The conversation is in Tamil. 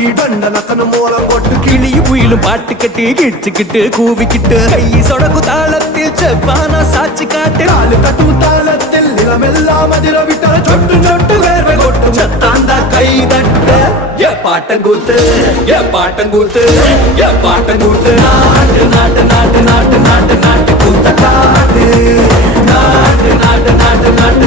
கொட்டி தண்டனத்தன மூலம் கொட்டு கிளியும் குயிலும் பாட்டு கட்டி கிழிச்சுக்கிட்டு கூவிக்கிட்டு கை சொடக்கு தாளத்தில் செவ்வானா சாட்சி காட்டு காலு தட்டும் தாளத்தில் நிலமெல்லாம் அதிர விட்ட சொட்டு சொட்டு வேர்வை கொட்டும் சத்தாந்தா கை தட்ட ஏ பாட்டங்கூத்து ஏ பாட்டங்கூத்து ஏ பாட்டங்கூத்து நாட்டு நாட்டு நாட்டு நாட்டு நாட்டு நாட்டு கூத்த காட்டு நாட்டு நாட்டு நாட்டு நாட்டு